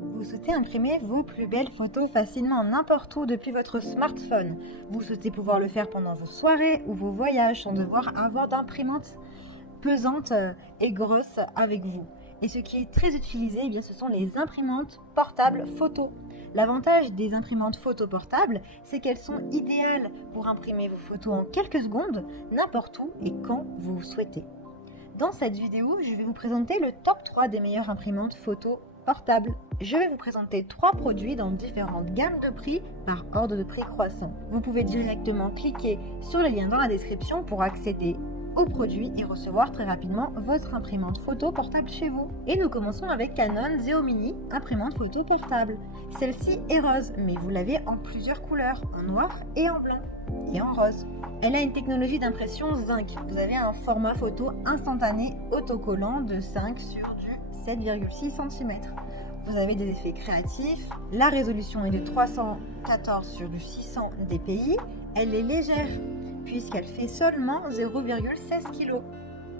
Vous souhaitez imprimer vos plus belles photos facilement n'importe où depuis votre smartphone. Vous souhaitez pouvoir le faire pendant vos soirées ou vos voyages sans devoir avoir d'imprimante pesante et grosse avec vous. Et ce qui est très utilisé, eh bien, ce sont les imprimantes portables photo. L'avantage des imprimantes photo portables, c'est qu'elles sont idéales pour imprimer vos photos en quelques secondes, n'importe où et quand vous le souhaitez. Dans cette vidéo, je vais vous présenter le top 3 des meilleures imprimantes photo portables. Je vais vous présenter 3 produits dans différentes gammes de prix par ordre de prix croissant. Vous pouvez directement cliquer sur le lien dans la description pour accéder aux produits et recevoir très rapidement votre imprimante photo portable chez vous. Et nous commençons avec Canon Zeo Mini imprimante photo portable. Celle-ci est rose, mais vous l'avez en plusieurs couleurs, en noir et en blanc et en rose. Elle a une technologie d'impression zinc. Vous avez un format photo instantané autocollant de 5 sur du 7,6 cm. Vous avez des effets créatifs. La résolution est de 314 sur du 600 dpi. Elle est légère puisqu'elle fait seulement 0,16 kg.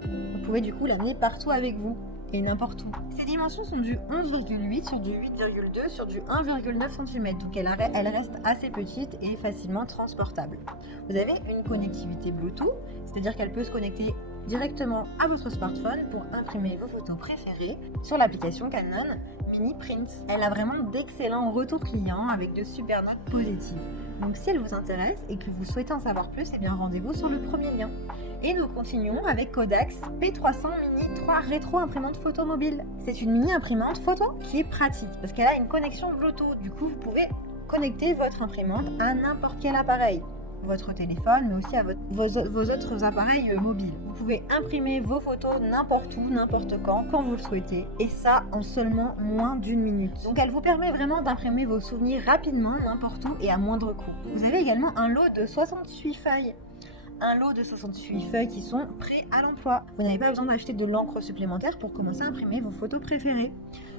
Vous pouvez du coup l'amener partout avec vous et n'importe où. Ses dimensions sont du 11,8 sur du 8,2 sur du 1,9 cm, donc elle reste assez petite et facilement transportable. Vous avez une connectivité Bluetooth, c'est-à-dire qu'elle peut se connecter directement à votre smartphone pour imprimer vos photos préférées sur l'application Canon Mini Print. Elle a vraiment d'excellents retours clients avec de super notes positives. Donc si elle vous intéresse et que vous souhaitez en savoir plus, eh bien rendez-vous sur le premier lien. Et nous continuons avec Kodax P300 Mini 3 Rétro imprimante photo mobile. C'est une mini imprimante photo qui est pratique parce qu'elle a une connexion Bluetooth. Du coup, vous pouvez connecter votre imprimante à n'importe quel appareil. Votre téléphone, mais aussi à vos autres appareils mobiles. Vous pouvez imprimer vos photos n'importe où, n'importe quand vous le souhaitez, et ça en seulement moins d'une minute. Donc elle vous permet vraiment d'imprimer vos souvenirs rapidement, n'importe où et à moindre coût. Vous avez également un lot de 68 feuilles. Un lot de 68 feuilles qui sont prêts à l'emploi. Vous n'avez pas besoin d'acheter de l'encre supplémentaire pour commencer à imprimer vos photos préférées.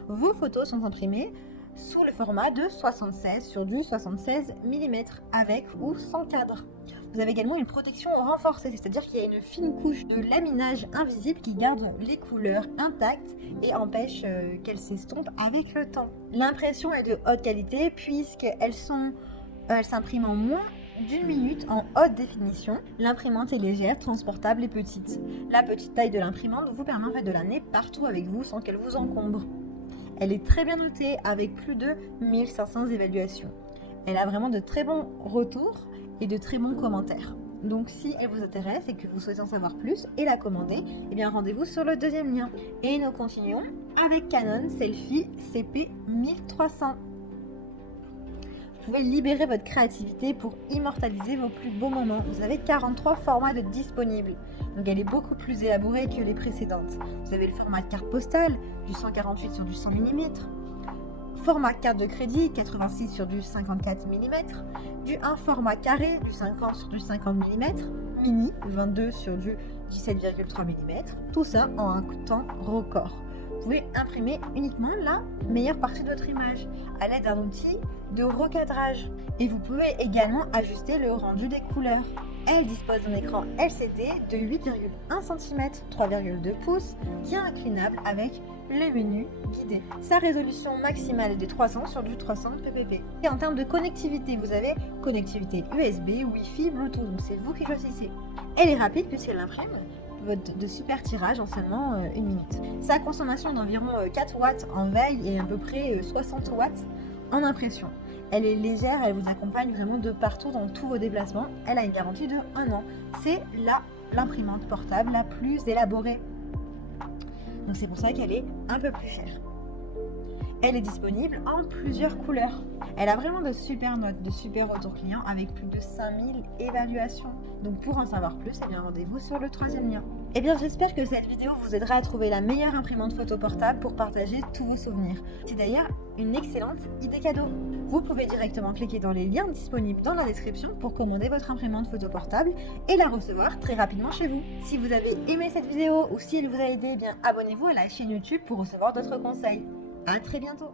Vos photos sont imprimées sous le format de 76 sur du 76 mm avec ou sans cadre. Vous avez également une protection renforcée, c'est-à-dire qu'il y a une fine couche de laminage invisible qui garde les couleurs intactes et empêche qu'elles s'estompent avec le temps. L'impression est de haute qualité puisqu'elles s'impriment en moins d'une minute en haute définition. L'imprimante est légère, transportable et petite. La petite taille de l'imprimante vous permet en fait de l'amener partout avec vous sans qu'elle vous encombre. Elle est très bien notée avec plus de 1500 évaluations. Elle a vraiment de très bons retours et de très bons commentaires. Donc si elle vous intéresse et que vous souhaitez en savoir plus et la commander, eh bien rendez-vous sur le deuxième lien. Et nous continuons avec Canon Selphy CP1300. Vous pouvez libérer votre créativité pour immortaliser vos plus beaux moments. Vous avez 43 formats de disponibles. Donc elle est beaucoup plus élaborée que les précédentes. Vous avez le format de carte postale, du 148 sur du 100 mm, format carte de crédit, 86 sur du 54 mm, du 1 format carré, du 50 sur du 50 mm, mini, 22 sur du 17,3 mm, tout ça en un temps record. Vous pouvez imprimer uniquement la meilleure partie de votre image à l'aide d'un outil de recadrage. Et vous pouvez également ajuster le rendu des couleurs. Elle dispose d'un écran LCD de 8,1 cm, 3,2 pouces, qui est inclinable avec le menu guidé. Sa résolution maximale est de 300 sur du 300 ppp. Et en termes de connectivité, vous avez connectivité USB, Wi-Fi, Bluetooth, donc c'est vous qui choisissez. Elle est rapide puisqu'elle imprime de super tirages en seulement une minute. Sa consommation est d'environ 4 watts en veille et à peu près 60 watts en impression. Elle est légère, elle vous accompagne vraiment de partout dans tous vos déplacements. Elle a une garantie de 1 an. C'est l'imprimante portable la plus élaborée. Donc c'est pour ça qu'elle est un peu plus chère. Elle est disponible en plusieurs couleurs. Elle a vraiment de super notes, de super retours clients avec plus de 5000 évaluations. Donc pour en savoir plus, eh bien rendez-vous sur le troisième lien. Eh bien j'espère que cette vidéo vous aidera à trouver la meilleure imprimante photo portable pour partager tous vos souvenirs. C'est d'ailleurs une excellente idée cadeau. Vous pouvez directement cliquer dans les liens disponibles dans la description pour commander votre imprimante photo portable et la recevoir très rapidement chez vous. Si vous avez aimé cette vidéo ou si elle vous a aidé, eh bien abonnez-vous à la chaîne YouTube pour recevoir d'autres conseils. À très bientôt.